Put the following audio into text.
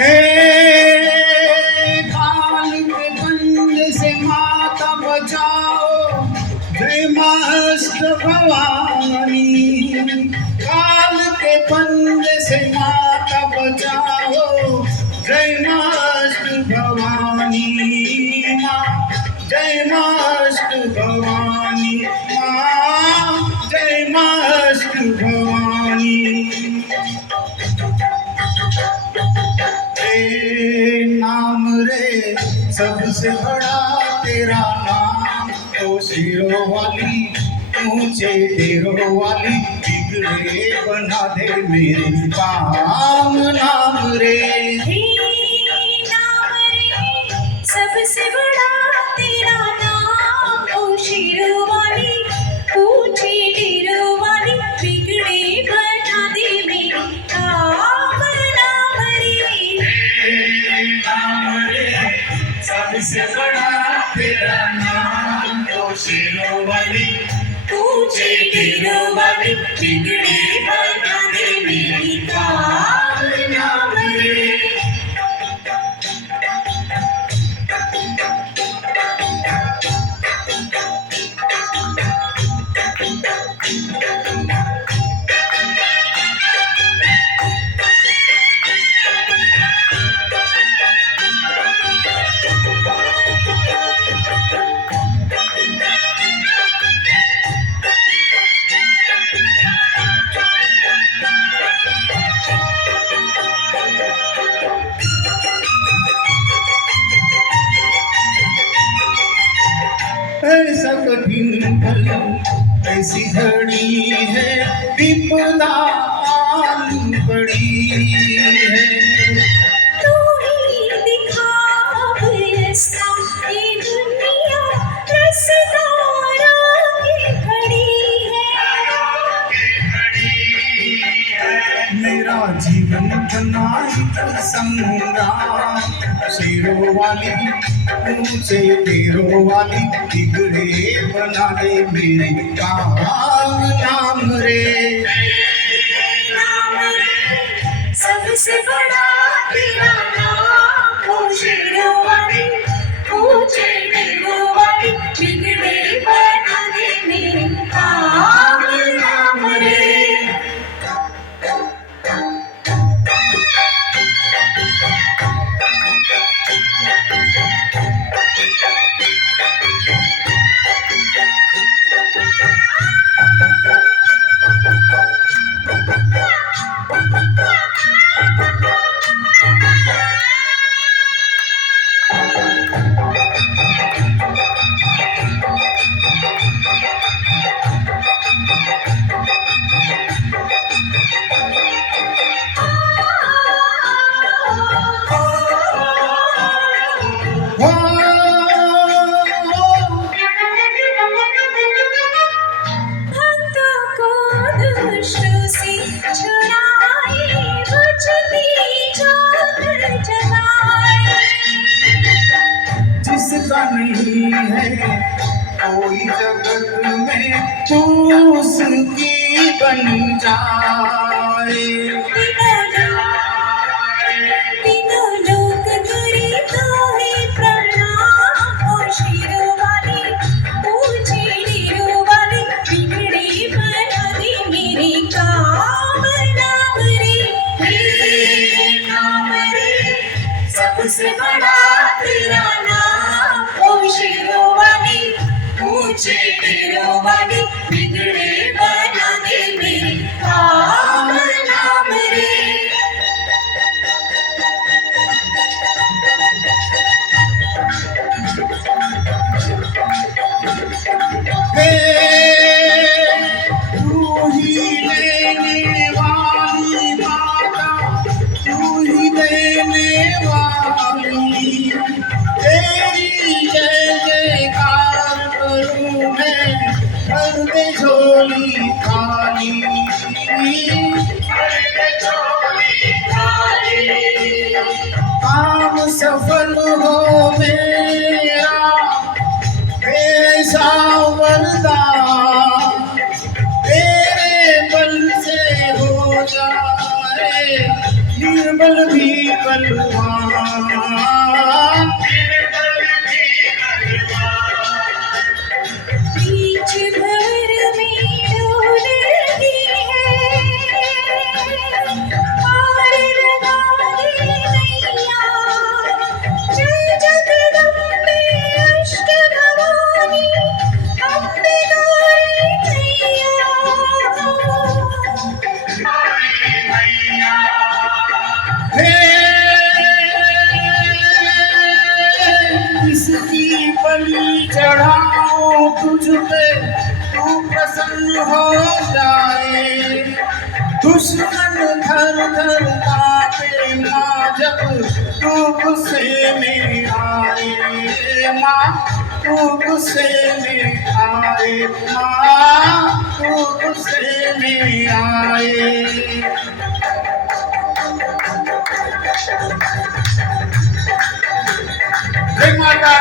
हे काल के बंद से माता बचाओ, जय माष्ट भवानी। काल के बंद से माता बचाओ, जय माष्ट भवानी माँ, जय माष्ट भवानी माँ, जय माष्ट भवानी। नाम रे सबसे बड़ा तेरा नाम, ओ सिरों वाली ऊंचे तेरों वाली, बिगड़े बना दे मेरे काम। नाम रे सबसे बड़ा तेरा नाम, ओ शिरों वाली ऊंची ढेरों वाली, बिगड़े बना दे मेरे काम। नाम रे सबसे बड़ा तेरा नाम, ओ सिरों वाली ऊंची ढेरों वाली, बिगड़े बना दे मेरे काम। नाम रे ऐसा कठिन पल, ऐसी घड़ी है, विपदा आन पड़ी है। तू ही दिखा रास्ता, ये दुनिया रसदारा के खड़ी है। मेरा जीवन बना एक संग्राम, शेरों वाली ऊंचे तेरों वाली, बिगड़े बना दे मेरे काम। नाम रे नाम रे सबसे बड़ा तेरा नाम, ओ शेरों वाली ऊंचे ढेरों वाली, बिगड़े बना दे मेरे काम। नाम रे जिसका नहीं है कोई जगत में, तू उसकी बन जाए। तीनों लोक करे तोहे प्रणाम, ओ शेरों वाली ऊंची ढेरों वाली, बिगड़े बना दे मेरे काम। नाम रे नाम रे सबसे बड़ा तेरा नाम, ओ शेरों वाली ऊंची ढेरों वाली, बिगड़े बना दे मेरे काम। नाम रे तू ही लेने वाली माता, तू ही देने वाली, तेरी जय जयकार करूं मैं, भर दे झोली खाली। काम सफल हो मेरा, ऐसा वरदान तेरे बल से हो जाए, निर्बल भी बलवान। दुश्मन हो जाए, दुश्मन थर थर कांपे माँ जब तू गुस्से में आए, माँ तू गुस्से में आए, माँ तू गुस्से में आए। जय माता